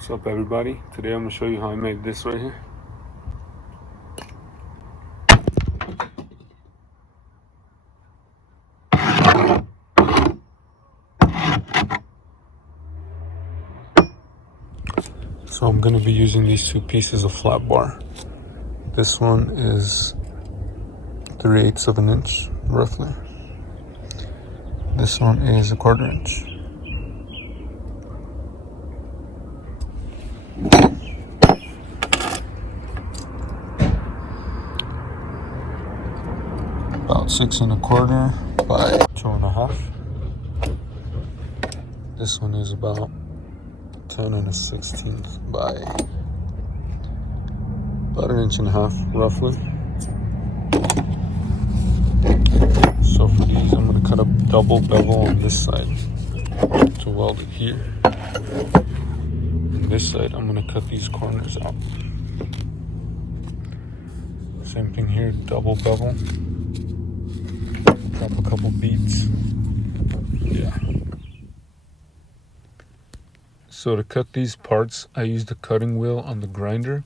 What's up, everybody? Today I'm going to show you how I made this right here. So I'm going to be using these two pieces of flat bar. This one is 3/8 of an inch, roughly. This one is 1/4 inch. About 6 1/4 by 2 1/2. This one is about 10 1/16 by about 1 1/2 inch, roughly. So for these, I'm going to cut a double bevel on this side to weld it here. On this side, I'm going to cut these corners out. Same thing here, double bevel. Drop a couple beads. Yeah. So to cut these parts, I used a cutting wheel on the grinder.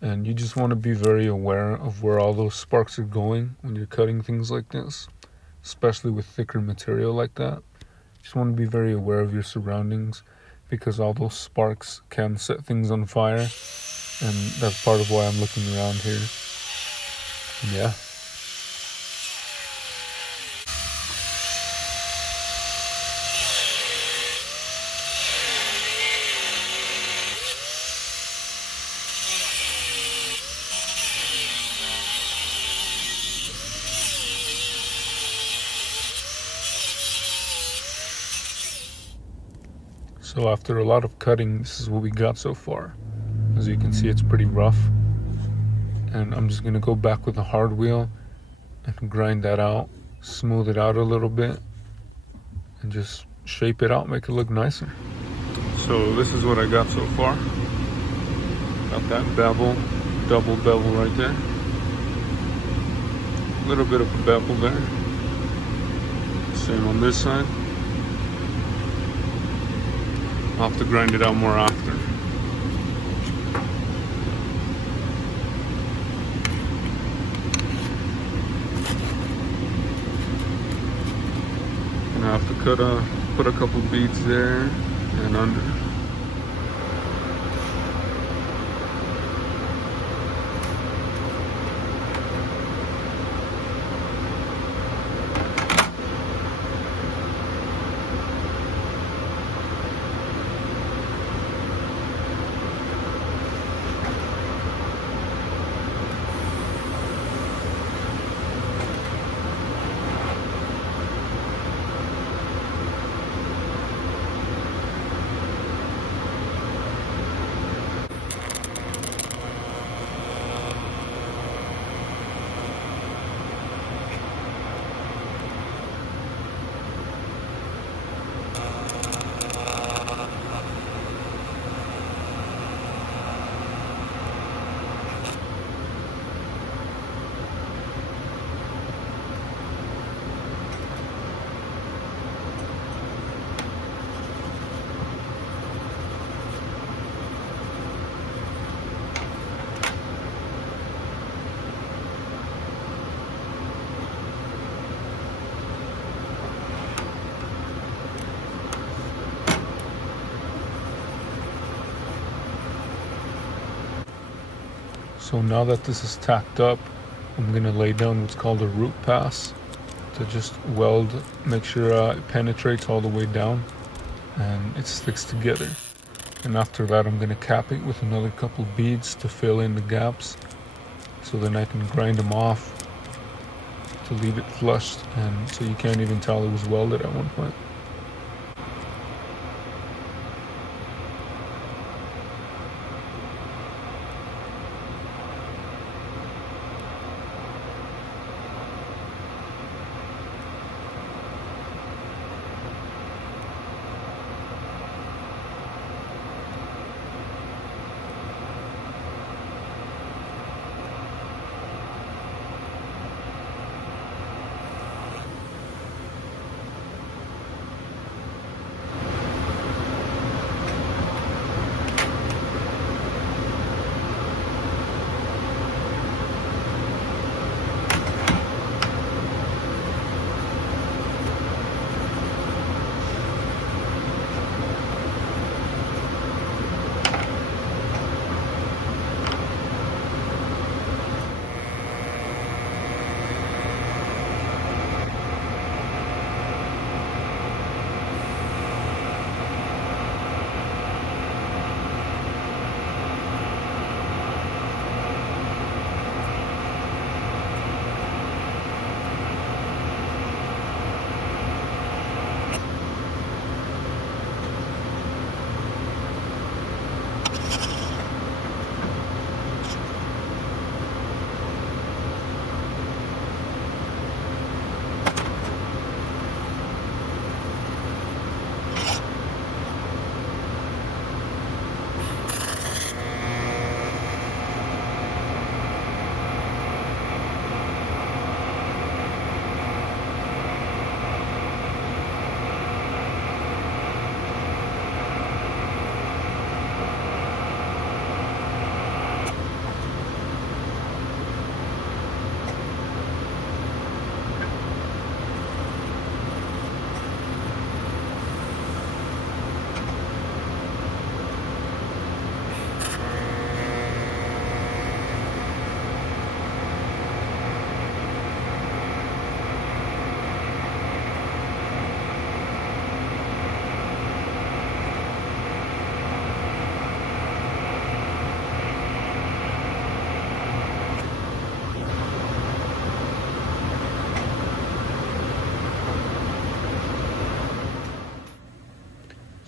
And you just want to be very aware of where all those sparks are going when you're cutting things like this, especially with thicker material like that. You just want to be very aware of your surroundings because all those sparks can set things on fire. And that's part of why I'm looking around here. Yeah. So after a lot of cutting, this is what we got so far. As you can see, it's pretty rough. And I'm just going to go back with a hard wheel and grind that out, smooth it out a little bit, and just shape it out, make it look nicer. So this is what I got so far. Got that bevel, double bevel right there. A little bit of a bevel there. Same on this side. I'll have to grind it out more after. And I have to put a couple beads there and under. So now that this is tacked up, I'm going to lay down what's called a root pass to just weld, make sure it penetrates all the way down and it sticks together. And after that, I'm going to cap it with another couple beads to fill in the gaps, so then I can grind them off to leave it flushed, and so you can't even tell it was welded at one point.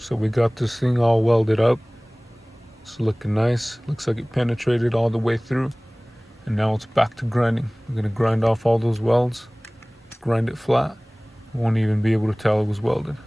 So we got this thing all welded up. It's looking nice. Looks like it penetrated all the way through. And now it's back to grinding. I'm gonna grind off all those welds, grind it flat. Won't even be able to tell it was welded.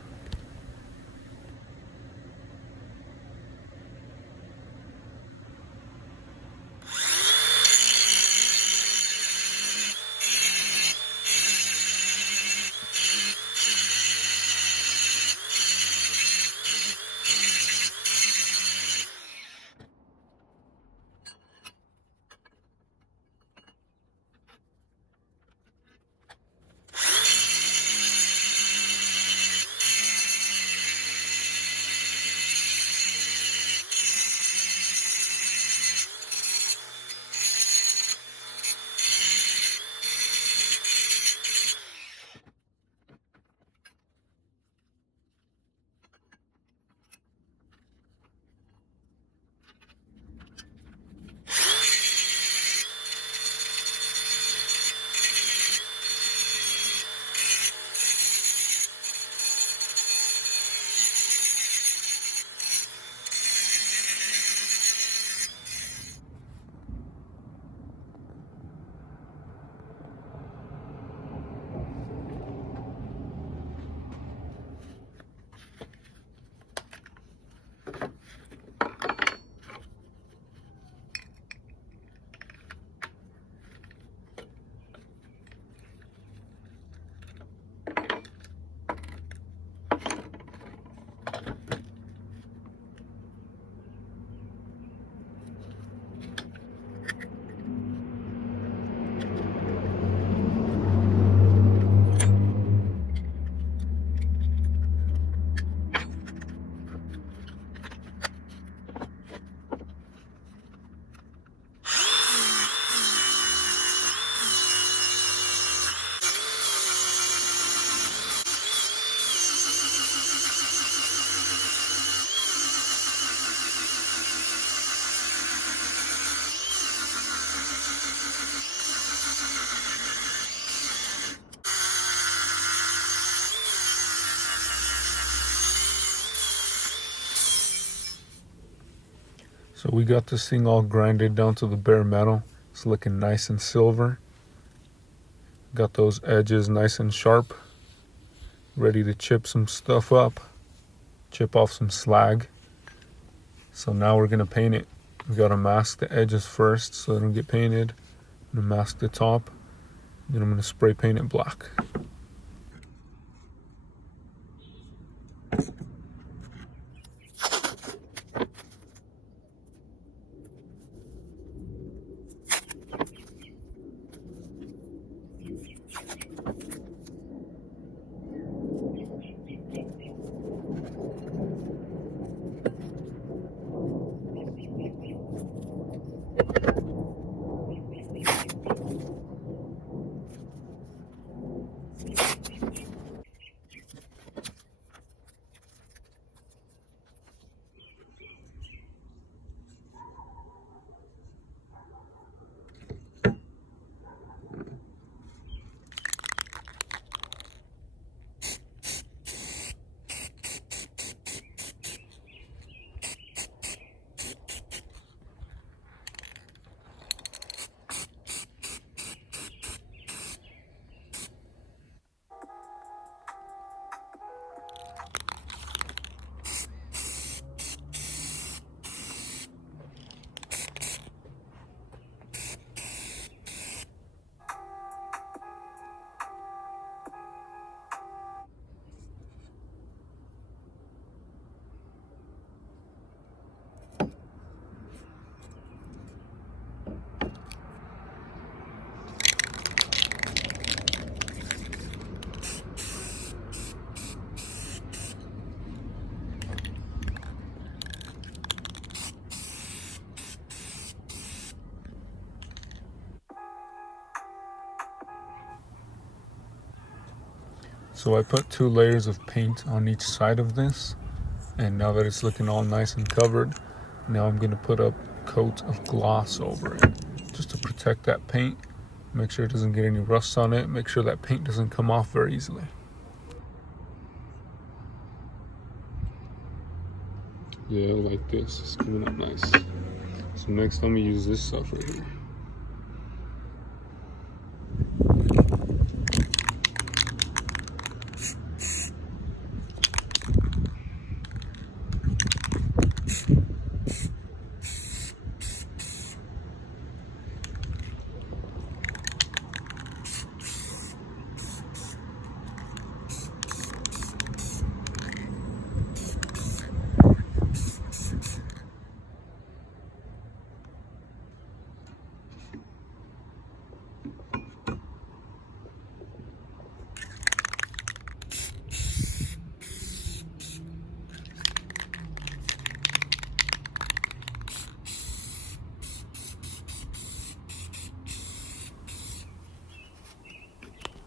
So we got this thing all grinded down to the bare metal. It's looking nice and silver. Got those edges nice and sharp. Ready to chip some stuff up. Chip off some slag. So now we're gonna paint it. We gotta mask the edges first so they don't get painted. I'm gonna mask the top. Then I'm gonna spray paint it black. So I put 2 layers of paint on each side of this, and now that it's looking all nice and covered, now I'm gonna put a coat of gloss over it just to protect that paint, make sure it doesn't get any rust on it, make sure that paint doesn't come off very easily. Yeah, like this. It's coming out nice. So next I'm gonna use this stuff right here.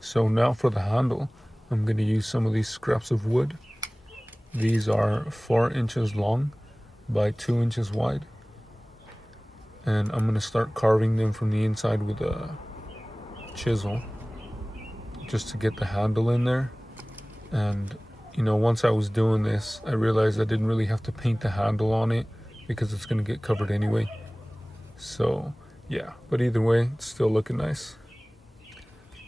So now for the handle, I'm going to use some of these scraps of wood. These are 4 inches long by 2 inches wide. And I'm going to start carving them from the inside with a chisel just to get the handle in there. And once I was doing this, I realized I didn't really have to paint the handle on it because it's going to get covered anyway. So yeah, but either way, it's still looking nice.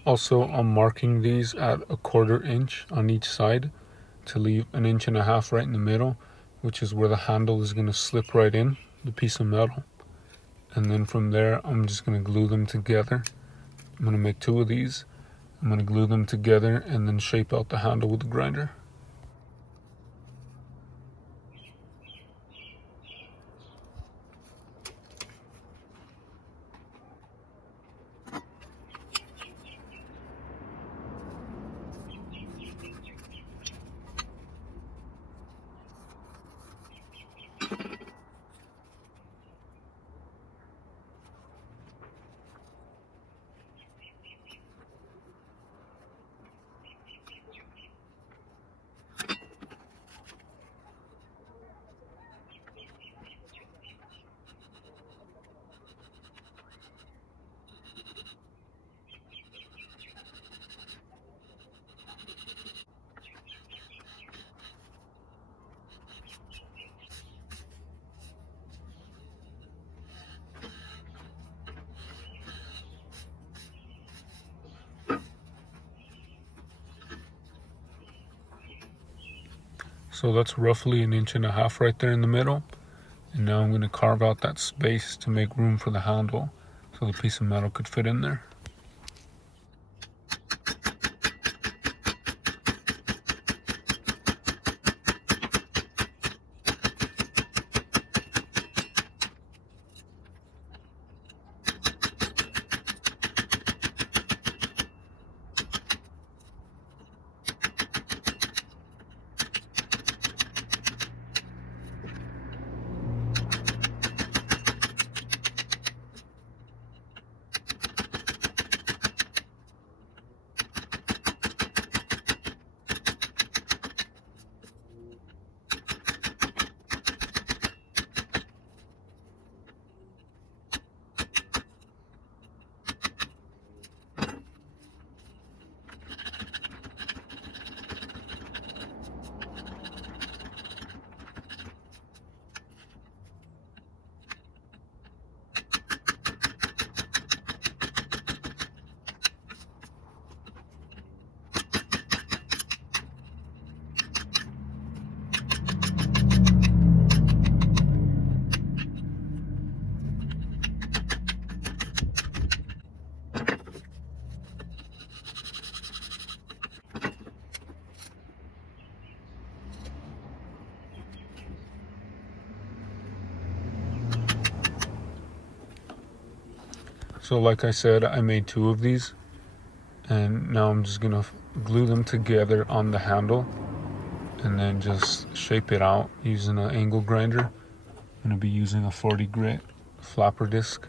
Also, I'm marking these at 1/4 inch on each side to leave 1.5 inches right in the middle, which is where the handle is going to slip right in, the piece of metal. And then from there, I'm just going to glue them together. I'm going to make 2 of these. I'm going to glue them together and then shape out the handle with the grinder. So that's roughly 1.5 inches right there in the middle. And now I'm going to carve out that space to make room for the handle so the piece of metal could fit in there. So like I said, I made 2 of these, and now I'm just gonna glue them together on the handle and then just shape it out using an angle grinder. I'm gonna be using a 40 grit flapper disc.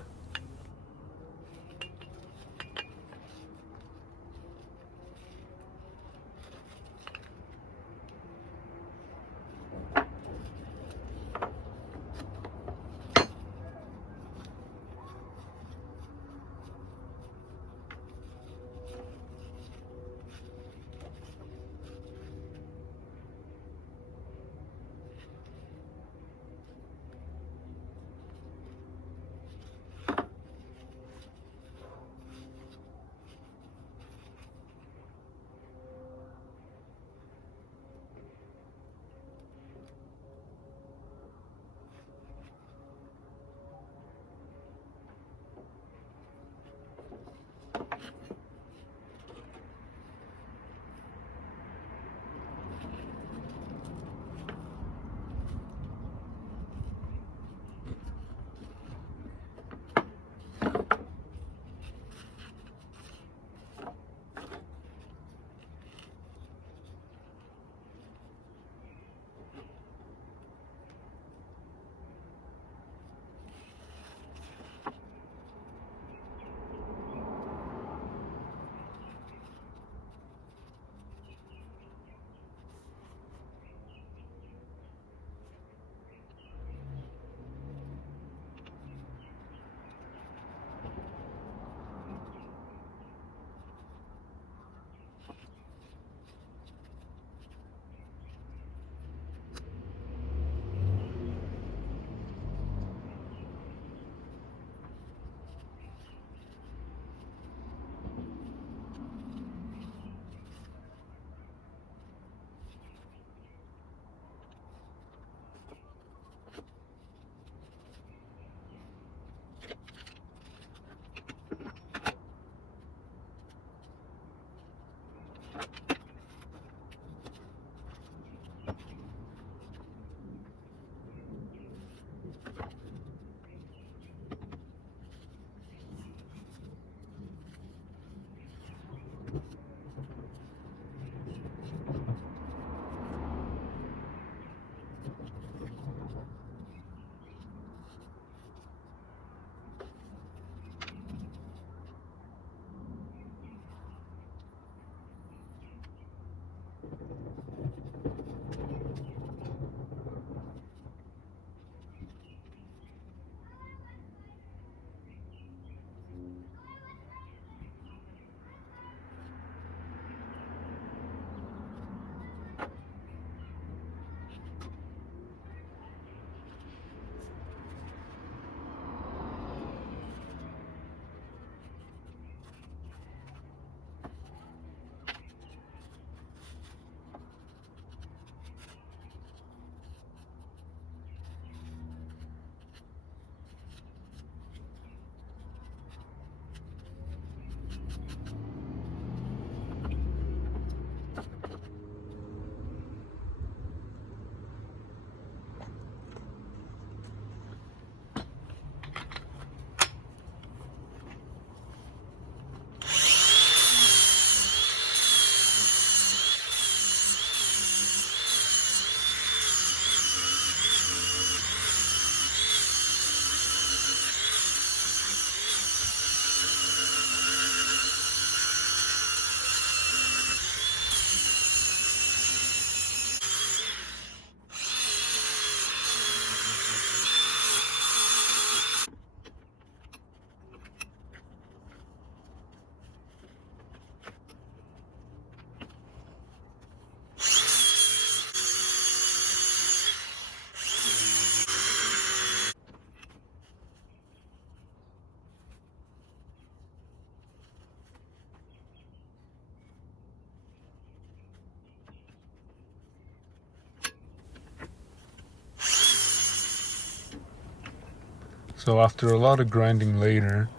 So after a lot of grinding later,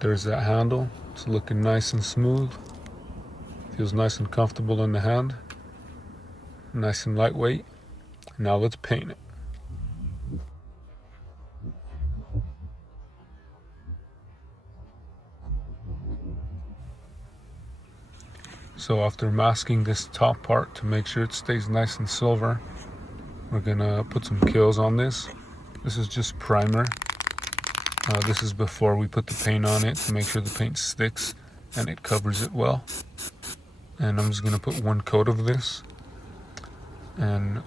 there's that handle. It's looking nice and smooth. Feels nice and comfortable in the hand. Nice and lightweight. Now let's paint it. So after masking this top part to make sure it stays nice and silver, we're gonna put some kills on this. This is just primer. This is before we put the paint on it to make sure the paint sticks and it covers it well. And I'm just gonna put one coat of this. And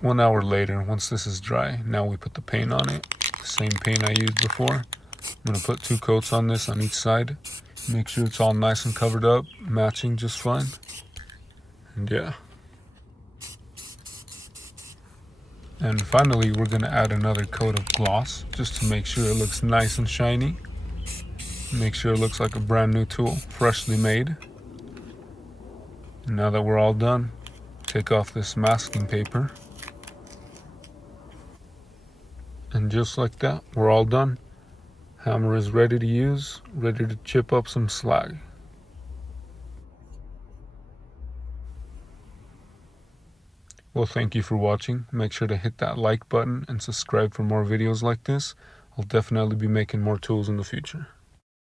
1 hour later, once this is dry, now we put the paint on it. The same paint I used before. I'm gonna put 2 coats on this on each side. Make sure it's all nice and covered up, matching just fine. And yeah. And finally, we're gonna add another coat of gloss just to make sure it looks nice and shiny. Make sure it looks like a brand new tool, freshly made. And now that we're all done, take off this masking paper. And just like that, we're all done. Hammer is ready to use, ready to chip up some slag. Well, thank you for watching. Make sure to hit that like button and subscribe for more videos like this. I'll definitely be making more tools in the future.